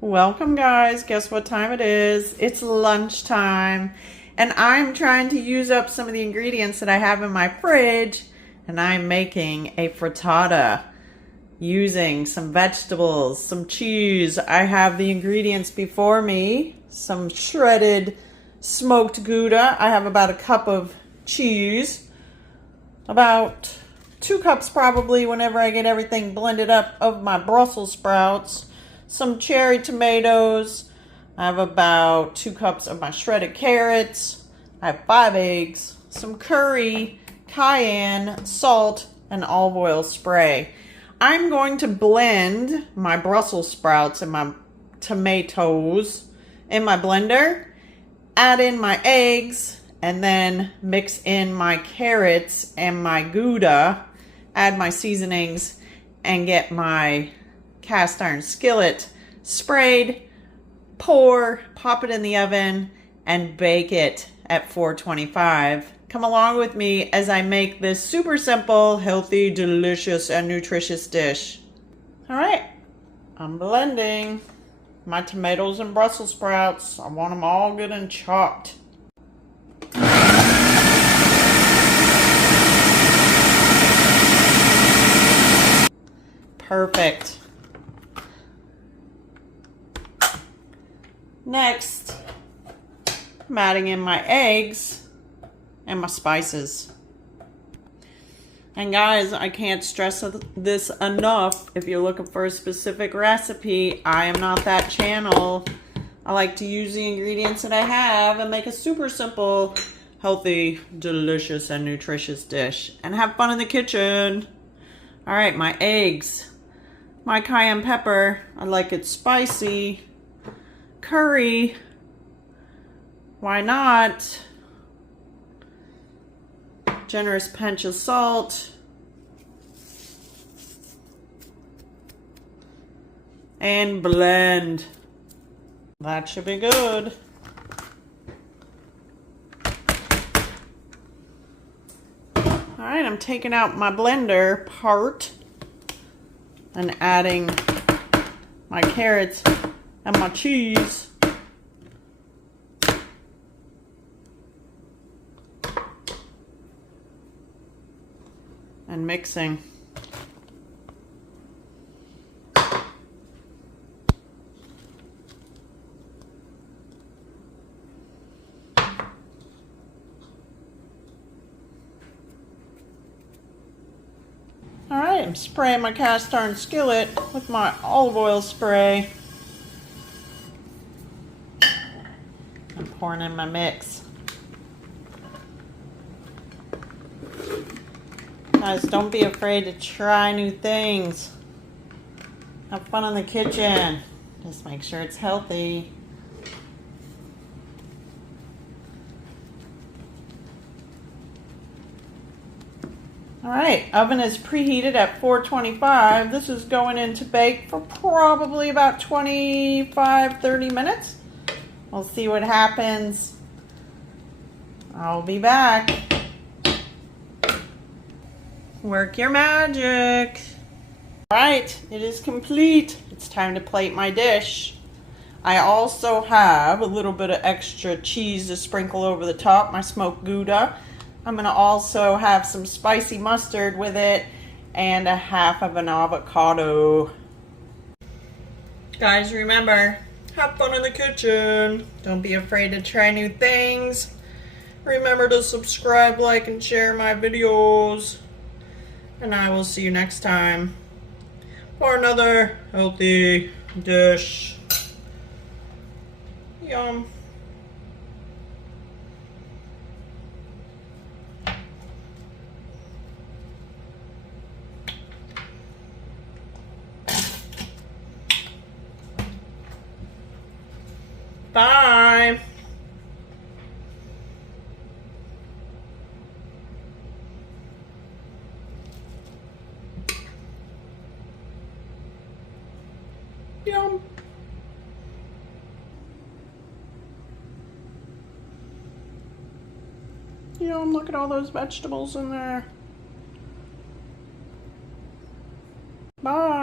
Welcome guys, guess what time it is? It's lunchtime and I'm trying to use up some of the ingredients that I have in my fridge, and I'm making a frittata using some vegetables, some cheese. I have the ingredients before me, some shredded smoked Gouda. I have about a cup of cheese, about 2 cups probably whenever I get everything blended up of my Brussels sprouts, some cherry tomatoes. I have about 2 cups of my shredded carrots. I have 5 eggs, some curry, cayenne, salt, and olive oil spray. I'm going to blend my Brussels sprouts and my tomatoes in my blender, add in my eggs, and then mix in my carrots and my Gouda, add my seasonings, and get my cast iron skillet sprayed, pour, pop it in the oven, and bake it at 425. Come along with me as I make this super simple, healthy, delicious, and nutritious dish. All right, I'm blending my tomatoes and Brussels sprouts. I want them all good and chopped. Perfect. Next, I'm adding in my eggs and my spices. And guys, I can't stress this enough. If you're looking for a specific recipe, I am not that channel. I like to use the ingredients that I have and make a super simple, healthy, delicious, and nutritious dish. And have fun in the kitchen. All right, my eggs. My cayenne pepper, I like it spicy. Curry, why not? Generous pinch of salt. And blend. That should be good. All right, I'm taking out my blender part and adding my carrots and my cheese. And mixing. All right, I'm spraying my cast iron skillet with my olive oil spray. I'm pouring in my mix. Guys, don't be afraid to try new things. Have fun in the kitchen. Just make sure it's healthy. All right, oven is preheated at 425. This is going in to bake for probably about 25-30 minutes. We'll see what happens. I'll be back. Work your magic. All right, it is complete. It's time to plate my dish. I also have a little bit of extra cheese to sprinkle over the top, my smoked Gouda. I'm gonna also have some spicy mustard with it and a half of an avocado. Guys, remember, have fun in the kitchen. Don't be afraid to try new things. Remember to subscribe, like, and share my videos. And I will see you next time for another healthy dish. Yum. Bye. Yum. Yum, look at all those vegetables in there. Bye.